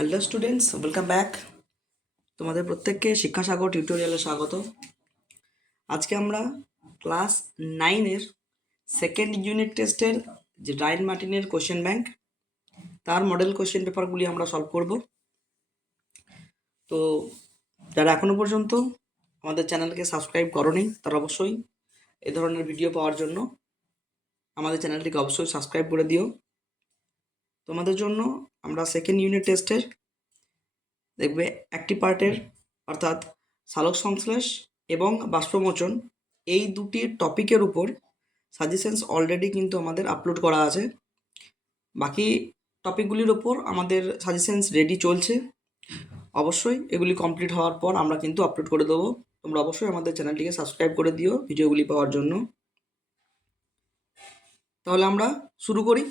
Hello students welcome back তোমাদের প্রত্যেককে শিক্ষাসাগর টিউটোরিয়ালে স্বাগত। আজকে আমরা ক্লাস নাইনের সেকেন্ড ইউনিট টেস্টের যে রাইন মার্টিনের কোশ্চেন ব্যাংক তার মডেল কোশ্চেন পেপারগুলি আমরা সলভ করব। তো যারা এখনও পর্যন্ত আমাদের চ্যানেলকে সাবস্ক্রাইব করনি, তারা অবশ্যই এ ধরনের ভিডিও পাওয়ার জন্য আমাদের চ্যানেলটিকে অবশ্যই সাবস্ক্রাইব করে দিও। তোমাদের জন্য আমরা সেকেন্ড ইউনিট টেস্টের দেখবে একটি পার্টের অর্থাৎ সালোক সংশ্লেষ এবং বাষ্পমোচন এই দুটি টপিকের উপর সাজেশনস অলরেডি কিন্তু আমাদের আপলোড করা আছে। বাকি টপিকগুলির ওপর আমাদের সাজেশনস রেডি চলছে। অবশ্যই এগুলি কমপ্লিট হওয়ার পর আমরা কিন্তু আপলোড করে দেবো। তোমরা অবশ্যই আমাদের চ্যানেলটিকে সাবস্ক্রাইব করে দিও ভিডিওগুলি পাওয়ার জন্য। তাহলে আমরা শুরু করি।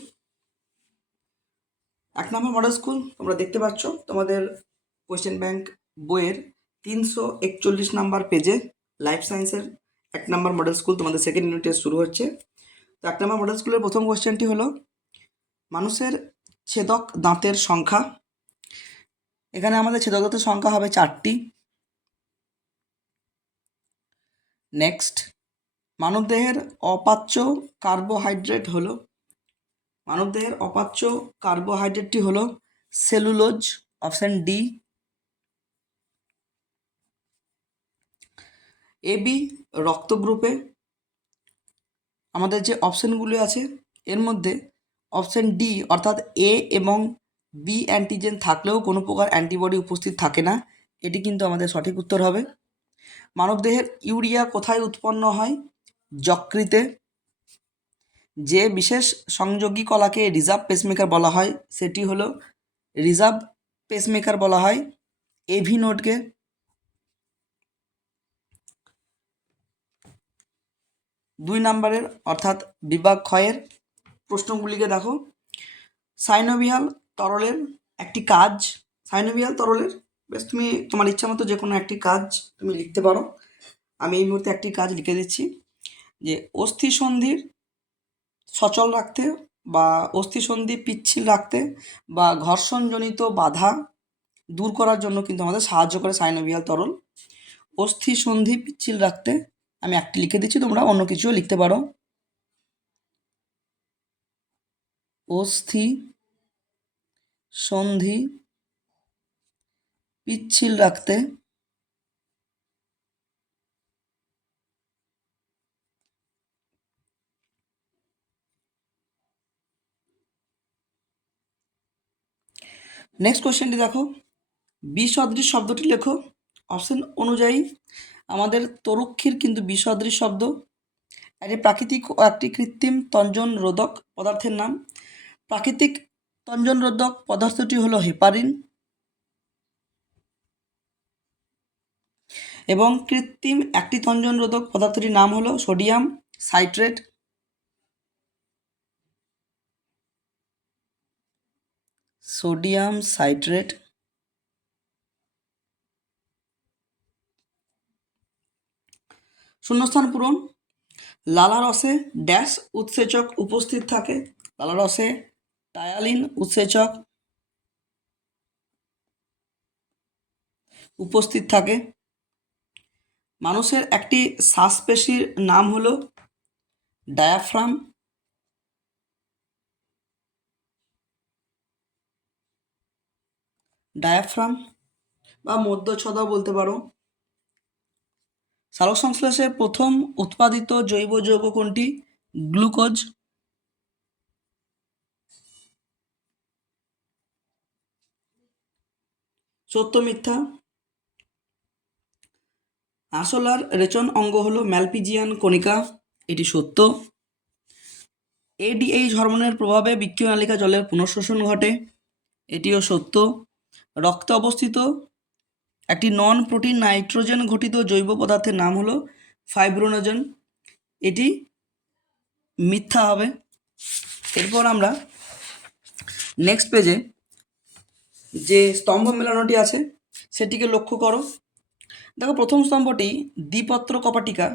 এক নম্বর মডেল স্কুল তোমরা দেখতে পাচ্ছ, তোমাদের কোয়েশ্চেন ব্যাংক বইয়ের তিনশো একচল্লিশ নাম্বার পেজে লাইফ সায়েন্সের এক নম্বর মডেল স্কুল তোমাদের সেকেন্ড ইউনিট টেস্ট শুরু হচ্ছে। তো এক নম্বর মডেল স্কুলের প্রথম কোয়েশ্চেনটি হলো, মানুষের ছেদক দাঁতের সংখ্যা। এখানে আমাদের ছেদক দাঁতের সংখ্যা হবে চারটি। নেক্সট মানবদেহের অপাচ্য কার্বোহাইড্রেট হলো মানবদেহের অপাচ্য কার্বোহাইড্রেটটি হলো cellulose option D. A B রক্ত গ্রুপে আমাদের যে অপশানগুলি আছে, এর মধ্যে অপশান ডি অর্থাৎ এ এবং বি অ্যান্টিজেন থাকলেও কোনো প্রকার অ্যান্টিবডি উপস্থিত থাকে না। এটি কিন্তু আমাদের সঠিক উত্তর হবে। মানবদেহের ইউরিয়া কোথায় উৎপন্ন হয়? যকৃতে। যে বিশেষ সংযোগী কলাকে রিজার্ভ পেসমেকার বলা হয়, সেটি হলো রিজার্ভ পেসমেকার বলা হয় এভি নোটকে দুই নম্বরের অর্থাৎ বিভাগ ক্ষয়ের প্রশ্নগুলিকে দেখো। সাইনোভিয়াল তরলের একটি কাজ সাইনোভিয়াল তরলের, বেশ তুমি তোমার ইচ্ছা মতো যে কোনো একটি কাজ তুমি লিখতে পারো। আমি এই মুহূর্তে একটি কাজ লিখে দিচ্ছি যে অস্থি সন্ধির সচল রাখতে বা অস্থিসন্ধি পিচ্ছিল রাখতে বা ঘর্ষণজনিত বাধা দূর করার জন্য কিন্তু আমাদের সাহায্য করে সাইনোভিয়াল তরল। অস্থি সন্ধি পিচ্ছিল রাখতে আমি একটি লিখে দিচ্ছি, তোমরা অন্য কিছুও লিখতে পারো। অস্থি সন্ধি পিচ্ছিল রাখতে নেক্সট কোশ্চেনটি দেখো। বিসদৃশ শব্দটি লেখো। অপশন অনুযায়ী আমাদের তরুক্ষীর কিন্তু বিসদৃশ শব্দ। একটি প্রাকৃতিক ও একটি কৃত্রিম তঞ্জন রোধক পদার্থের নাম। প্রাকৃতিক তঞ্জন রোধক পদার্থটি হলো হেপারিন এবং কৃত্রিম একটি তঞ্জন রোধক পদার্থটির নাম হলো সোডিয়াম সাইট্রেট। সোডিয়াম সাইট্রেট শূন্যস্থান পূরণ। লালারসে ড্যাশ উৎসেচক উপস্থিত থাকে। লালারসে টায়ালিন উৎসেচক উপস্থিত থাকে। মানুষের একটি শ্বাসপেশির নাম হলো ডায়াফ্রাম। ডায়াফ্রাম বা মধ্যছদাও বলতে পারো। সালোক সংশ্লেষে প্রথম উৎপাদিত জৈব যৌগ কোনটি? গ্লুকোজ। সত্য মিথ্যা। আসলার রেচন অঙ্গ হলো ম্যালপিজিয়ান কণিকা, এটি সত্য। এডিএইচ হরমোনের প্রভাবে বিক্রিয় নালিকা জলের পুনঃশোষণ ঘটে, এটিও সত্য। রক্তে অবস্থিত একটি নন প্রোটিন নাইট্রোজেন ঘটিত জৈব পদার্থের নাম হলো ফাইব্রোনোজেন এটি মিথ্যা হবে। এরপর আমরা নেক্সট পেজে যে স্তম্ভ মেলানোটি আছে, সেটিকে লক্ষ্য করো। দেখো, প্রথম স্তম্ভটি দ্বিপত্র কপাটিকা।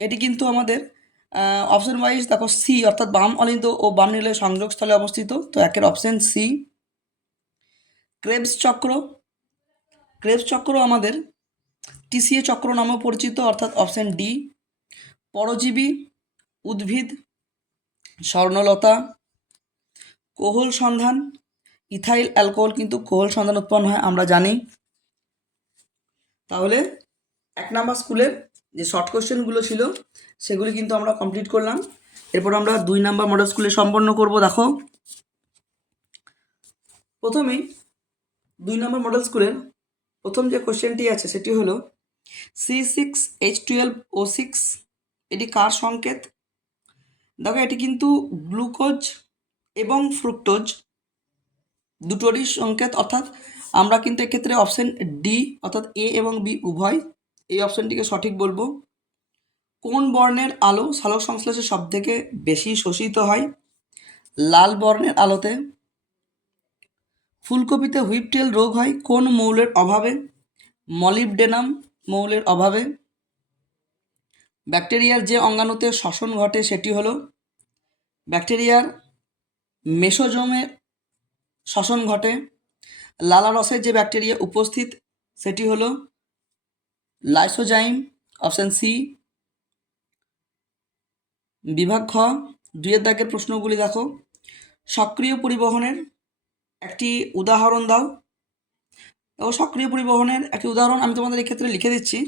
এটি কিন্তু আমাদের অপশন ওয়াইজ দেখো সি অর্থাৎ বাম অলিন্দ ও বাম নীলের সংযোগস্থলে অবস্থিত। তো একের অপশন সি ক্রেবস চক্র ক্রেবস চক্র আমাদের টিসিএ চক্র নামেও পরিচিত, অর্থাৎ অপশন ডি পরজীবী, উদ্ভিদ, স্বর্ণলতা, কোহল সন্ধান, ইথাইল অ্যালকোহল কিন্তু কোহল সন্ধান উৎপন্ন হয়, আমরা জানি। তাহলে এক নাম্বার স্কুলের যে শর্ট কোশ্চেনগুলো ছিল, সেগুলি কিন্তু আমরা কমপ্লিট করলাম। এরপর আমরা দুই নাম্বার মডেল স্কুলে সম্পন্ন করব, দেখো। প্রথমেই দুই নম্বর মডেল স্কুলের প্রথম যে কোশ্চেনটি আছে, সেটি হলো C six H twelve O six এটি কার সংকেত? দেখো, এটি কিন্তু গ্লুকোজ এবং ফ্রুক্টোজ দুটোরই সংকেত, অর্থাৎ আমরা কিন্তু এক্ষেত্রে অপশন ডি অর্থাৎ এ এবং বি উভয়, এই অপশনটিকে সঠিক বলব। কোন বর্ণের আলো সালোক সংশ্লেষে সব থেকে বেশি শোষিত হয়? লাল বর্ণের আলোতে ফুলকপিতে হুইপটেল রোগ হয়, কোন মৌলের অভাবে? মলিবডেনাম মৌলের অভাবে। ব্যাকটেরিয়ার যে অঙ্গাণুতে শ্বসন ঘটে সেটি হলো ব্যাকটেরিয়ার মেসোজোমে শ্বসন ঘটে। লালারসের যে ব্যাকটেরিয়া উপস্থিত, সেটি হলো লাইসোজাইম অপশান সি বিভাগ খ, দুইয়ের দাগের প্রশ্নগুলি দেখো। সক্রিয় পরিবহনের একটি উদাহরণ দাও। ও সক্রিয় পরিবহনের একটি উদাহরণ আমি তোমাদের এক্ষেত্রে লিখে দিচ্ছি।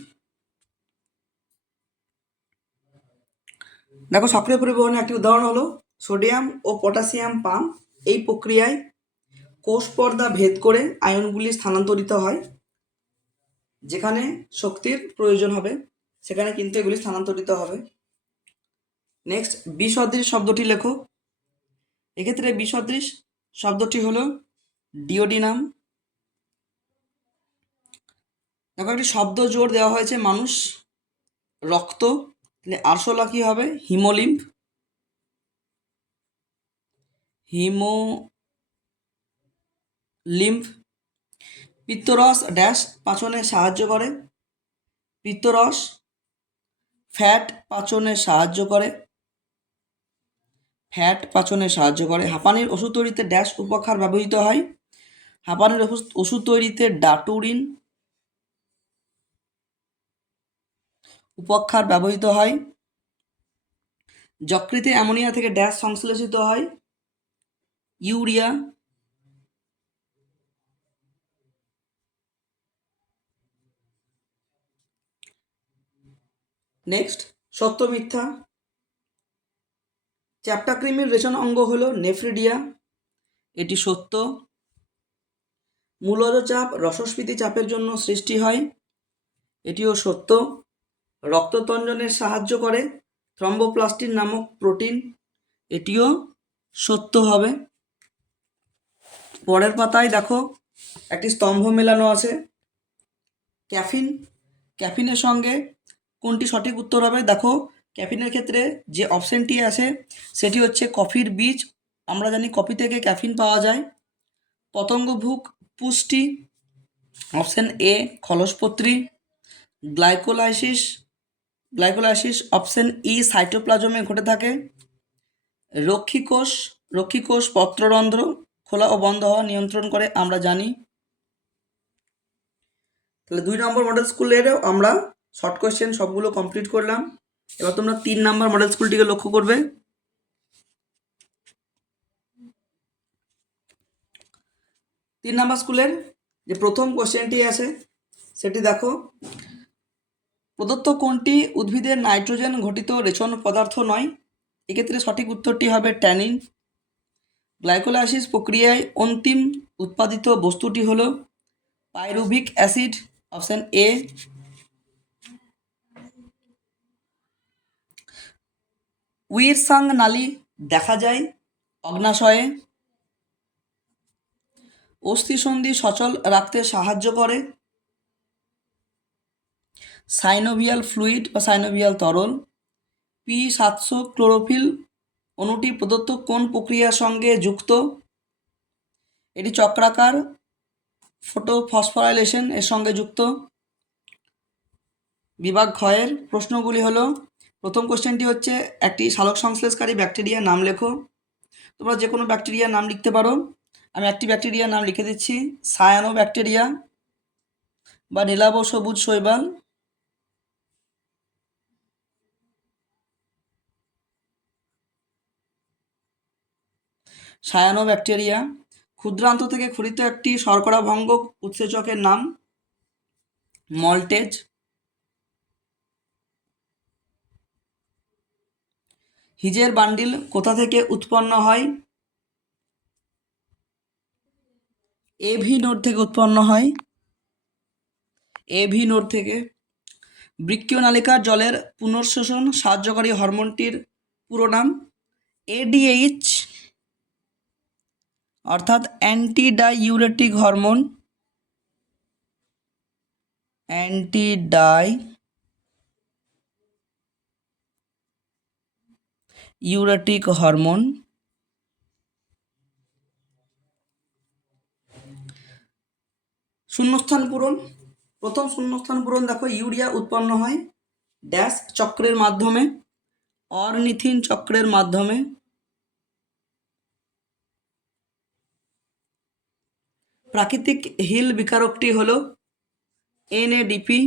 দেখো, সক্রিয় পরিবহনের একটি উদাহরণ হলো, সোডিয়াম ও পটাশিয়াম পাম্প এই প্রক্রিয়ায় কোষ পর্দা ভেদ করে আয়নগুলি স্থানান্তরিত হয়, যেখানে শক্তির প্রয়োজন হবে, সেখানে কিন্তু এগুলি স্থানান্তরিত হবে। নেক্সট বিসদৃশ শব্দটি লেখো। এক্ষেত্রে বিসদৃশ শব্দটি হলো ডিওডিনাম। দেখো, একটি শব্দ জোর দেওয়া হয়েছে, মানুষ, রক্ত, তাহলে আরশোলা কি হবে? হিমোলিম্ফ হিমো লিম্ফ পিত্তরস ড্যাশ পাচনে সাহায্য করে। পিত্তরস ফ্যাট পাচনে সাহায্য করে। ফ্যাট পাচনে সাহায্য করে। হাঁপানির ওষুধ তৈরিতে ড্যাশ উপকার ব্যবহৃত হয়। হাঁপানির ওষুধ তৈরিতে ডাটুরিন উপক্ষার ব্যবহৃত হয়। যকৃতে অ্যামোনিয়া থেকে ড্যাশ সংশ্লেষিত হয়। ইউরিয়া নেক্সট, সত্য মিথ্যা চ্যাপ্টাক্রিমির রেচন অঙ্গ হলো নেফ্রিডিয়া। এটি সত্য। মূলজ চাপ রসস্ফীতি চাপের জন্য সৃষ্টি হয়। এটিও সত্য। রক্ততঞ্জনের সাহায্য করে থ্রম্বোপ্লাস্টিন নামক প্রোটিন। এটিও সত্য হবে। পরের পাতায় দেখো, একটি স্তম্ভ মেলানো আছে। ক্যাফিন। ক্যাফিনের সঙ্গে কোনটি সঠিক উত্তর হবে? দেখো ক্যাফিনের ক্ষেত্রে যে অপশানটি আছে, সেটি হচ্ছে কফির বীজ। আমরা জানি কফি থেকে ক্যাফিন পাওয়া যায়। পতঙ্গভুক পুষ্টি অপশান এ খলসপত্রী। গ্লাইকোলাইসিস গ্লাইকোলাইসিস অপশান ই সাইটোপ্লাজমে ঘটে থাকে। রক্ষীকোষ রক্ষীকোষ পত্ররন্ধ্র, খোলা ও বন্ধ হওয়া নিয়ন্ত্রণ করে, আমরা জানি। তাহলে দুই নম্বর মডেল স্কুলেরও আমরা শর্ট কোয়েশ্চেন সবগুলো কমপ্লিট করলাম। এবার তোমরা তিন নাম্বার মডেল স্কুলটিকে লক্ষ্য করবে। তিন নাম্বার স্কুলের যে প্রথম কোশ্চেনটি আছে, সেটি দেখো। প্রদত্ত কোনটি উদ্ভিদের নাইট্রোজেন ঘটিত রেচন পদার্থ নয়? এক্ষেত্রে সঠিক উত্তরটি হবে ট্যানিন। গ্লাইকোলাইসিস প্রক্রিয়ায় অন্তিম উৎপাদিত বস্তুটি হল pyruvic acid, option A. Wirsung নালী দেখা যায় অগ্নাশয়ে। অস্থিসন্ধি সচল রাখতে সাহায্য করে। সাইনোভিয়াল ফ্লুইড বা সাইনোভিয়াল তরল। পি সাতশো ক্লোরোফিল অণুটি প্রদত্ত কোন প্রক্রিয়ার সঙ্গে যুক্ত? এটি চক্রাকার ফটোফসফোরাইলেশন এর সঙ্গে যুক্ত। বিভাগ ক্ষয়ের প্রশ্নগুলি হলো প্রথম কোশ্চেনটি হচ্ছে, একটি সালোক সংশ্লেষকারী ব্যাকটেরিয়ার নাম লেখো। তোমরা যে কোনো ব্যাকটেরিয়ার নাম লিখতে পারো। আমি একটি ব্যাকটেরিয়ার নাম লিখে দিচ্ছি সায়ানো ব্যাকটেরিয়া বা নীলাভ সবুজ শৈবাল। সায়ানো ব্যাকটেরিয়া ক্ষুদ্রান্ত থেকে ক্ষরিত একটি শর্করা ভঙ্গক উৎসেচকের নাম, মল্টেজ। হিজের বান্ডিল কোথা থেকে উৎপন্ন হয়? এভি নোড থেকে উৎপন্ন হয়। এভি নোড থেকে। বৃক্কীয় নালিকার জলের পুনর্শোষণ সাহায্যকারী হরমোনটির পুরো নাম এডিএইচ অর্থাৎ anti diuretic hormone anti diuretic hormone. শূন্যস্থান পূরণ। প্রথম শূন্যস্থান পূরণ দেখো, ইউরিয়া উৎপন্ন হয় ড্যাশ চক্রের মাধ্যমে, অর্নিথিন চক্রের মাধ্যমে। প্রাকৃতিক হিল বিকারকটি হল এনএডিপি।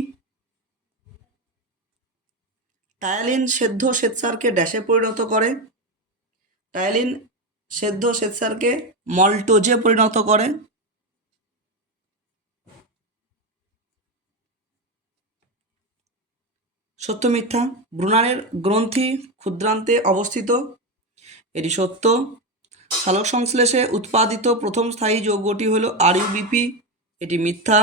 টায়ালিন সেদ্ধ শ্বেতসারকে ড্যাশে পরিণত করে। টায়ালিন সেদ্ধ শ্বেতসারকে মল্টোজে পরিণত করে। সত্য মিথ্যা ব্রুনারের গ্রন্থি ক্ষুদ্রান্তে অবস্থিত। এটি সত্য। সালোক সংশ্লেষে উৎপাদিত প্রথম স্থায়ী যৌগটি হল আরইউবিপি। এটি মিথ্যা।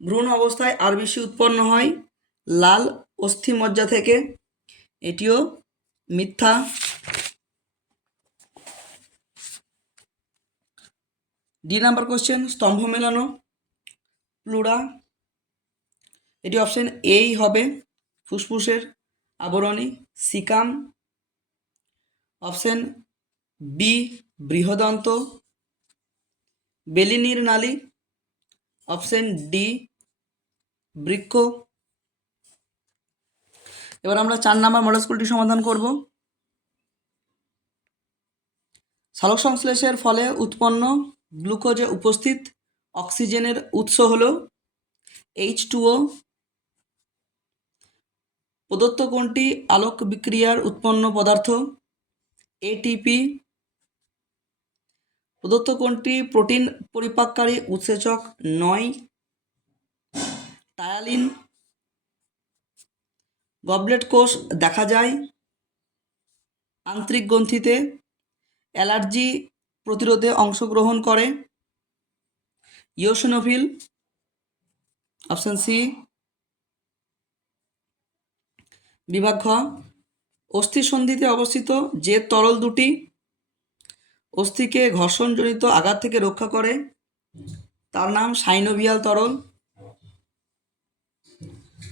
ভ্রূণ অবস্থায় আরবিসি উৎপন্ন হয়। লাল অস্থিমজ্জা থেকে। এটিও মিথ্যা। ডি নাম্বার কোশ্চেন স্তম্ভ মেলানো প্লুরা এটি অপশন এই হবে, ফুসফুসের আবরণী, সিকাম। অপশন বি বৃহদন্ত। বেলিনির নালী। অপশন ডি বৃক্ষ। এবার আমরা চার নাম্বার মডেল স্কুলটি সমাধান করব। সালোক সংশ্লেষের ফলে উৎপন্ন গ্লুকোজে উপস্থিত অক্সিজেনের উৎস হল এইচ টুও প্রদত্ত কোনটি আলোক বিক্রিয়ার উৎপন্ন পদার্থ এটিপি প্রদত্ত কোনটি প্রোটিন পরিপাককারী উৎসেচক নয় টায়ালিন গবলেট কোষ দেখা যায় আন্তরিক গ্রন্থিতে। অ্যালার্জি প্রতিরোধে অংশগ্রহণ করে। Eosinophil option C. বিভাগ খ অস্থিসন্ধিতে অবস্থিত যে তরল দুটি অস্থিকে ঘর্ষণজনিত আঘাত থেকে রক্ষা করে, তার নাম সাইনোভিয়াল তরল।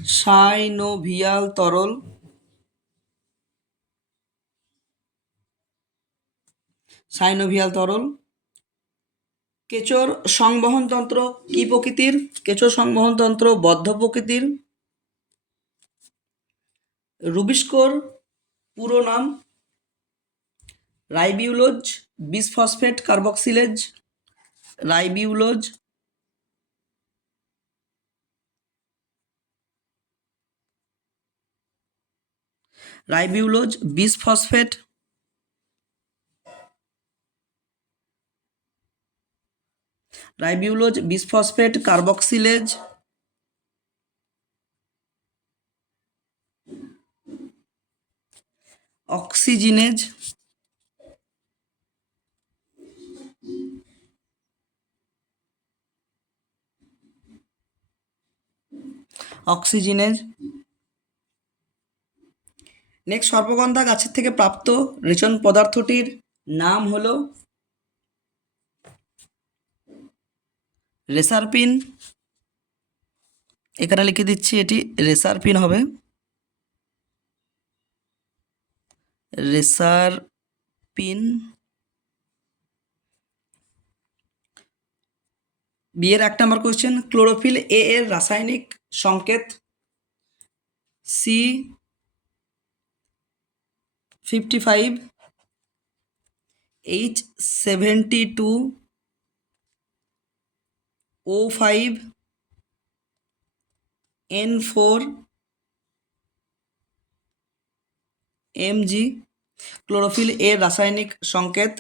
সাইনোভিয়াল তরল। সাইনোভিয়াল তরল। কেচোর সংবহনতন্ত্র কি প্রকৃতির? কেচোর সংবহনতন্ত্র বদ্ধ প্রকৃতির। রুবিস্কোর পুরো নাম। Ribulose, bisphosphate carboxylase. Ribulose ribulose bisphosphate ribulose bisphosphate carboxylase oxygenase oxygenase next সর্পগন্ধা গাছের থেকে প্রাপ্ত রেচন পদার্থটির নাম হলো রেসারপিন। এখানে লিখে দিচ্ছি এটি রেসারপিন হবে। রেসারপিন। বিয়ের এক নম্বর কোয়েশ্চেন ক্লোরোফিল এ এর রাসায়নিক সংকেত C fifty five H seventy two O five N four MG chlorophyll এর রাসায়নিক সংকেত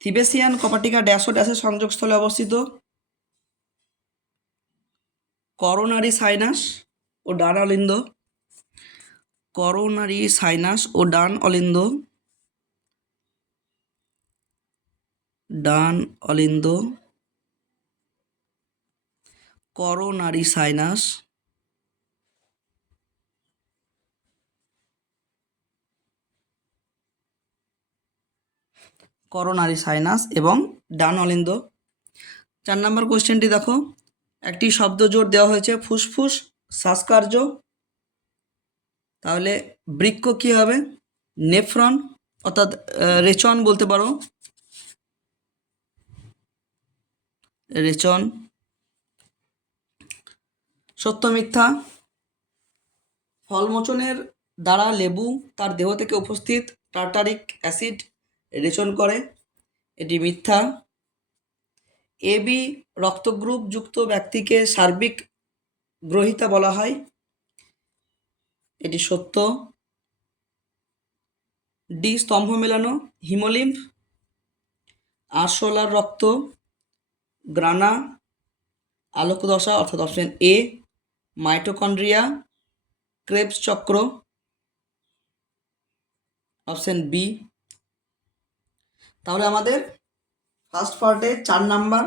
থিবেসিয়ান কপাটিকা ড্যাশ ড্যাশের সংযোগস্থলে অবস্থিত করোনারি সাইনাস ও ডান অলিন্দ করোনারি সাইনাস ও ডান অলিন্দ। ডান অলিন্দ। Coronary sinus. করোনারি সাইনাস এবং ডান অলিন্দ। চার নম্বর কোশ্চেনটি দেখো। একটি শব্দ জোর দেওয়া হয়েছে, ফুসফুস শ্বাসকার্য তাহলে বৃক্ষ কি হবে? নেফ্রন, অর্থাৎ রেচন বলতে পারো। রেচন। সত্য মিথ্যা। ফলমোচনের দ্বারা লেবু তার দেহ থেকে উপস্থিত, টার্টারিক অ্যাসিড রেচন করে। এটি মিথ্যা। এবি রক্তগ্রুপ যুক্ত ব্যক্তিকে সার্বিক গ্রহিতা বলা হয়। এটি সত্য। ডি, স্তম্ভ মেলানো, হিমোলিম্ফ, আরশোলার রক্ত, গ্রানা, আলোকদশা অর্থাৎ অপশন এ, মাইটোকন্ড্রিয়া ক্রেবস চক্র, অপশন বি। তাহলে আমাদের ফার্স্ট পার্টে চার নাম্বার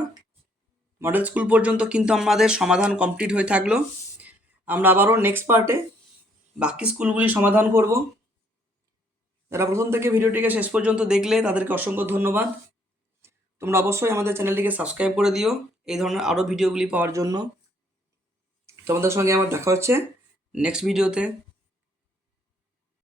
মডেল স্কুল পর্যন্ত কিন্তু আমাদের সমাধান কমপ্লিট হয়ে থাকল। আমরা আবারও নেক্সট পার্টে বাকি স্কুলগুলি সমাধান করব। যারা প্রথম থেকে ভিডিওটিকে শেষ পর্যন্ত দেখলে, তাদেরকে অসংখ্য ধন্যবাদ। তোমরা অবশ্যই আমাদের চ্যানেলটিকে সাবস্ক্রাইব করে দিও এই ধরনের আরও ভিডিওগুলি পাওয়ার জন্য। তোমাদের সঙ্গে আমার দেখা হচ্ছে নেক্সট ভিডিওতে।